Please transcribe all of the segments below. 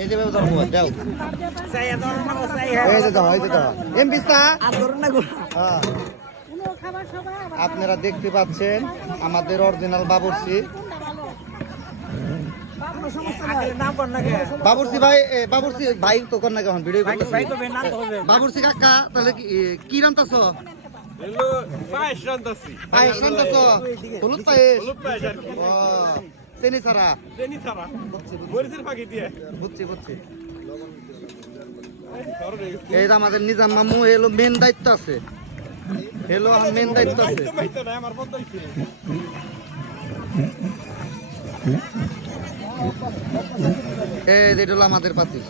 এই যে ধরবো যাও এই যে দাও এই যে দাও এমবিসা হ্যাঁ আপনারা দেখতে পাচ্ছেন আমাদের অরিজিনাল বাবুর্চি বাবুর্চি ভাই বাবুর্চি ভাই তো কর না কেমন ভিডিও বাবুর্চি কাকা তাহলে কি রান্তাছ পায়েস রান্তাছ হলুদ পায়েস চেনি ছাড়া বুঝছি বুঝছি এই আমাদের নিজাম মামু এলো মেন দায়িত্ব আছে এলো মেন দায়িত্ব আছে এই হলো আমাদের পাতি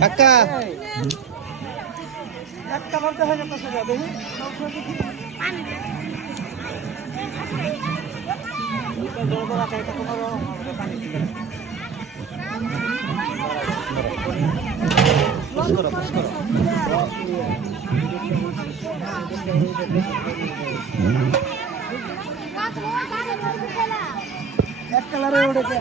কাকা একটা বলতে হয় এক কালারে উঠেছে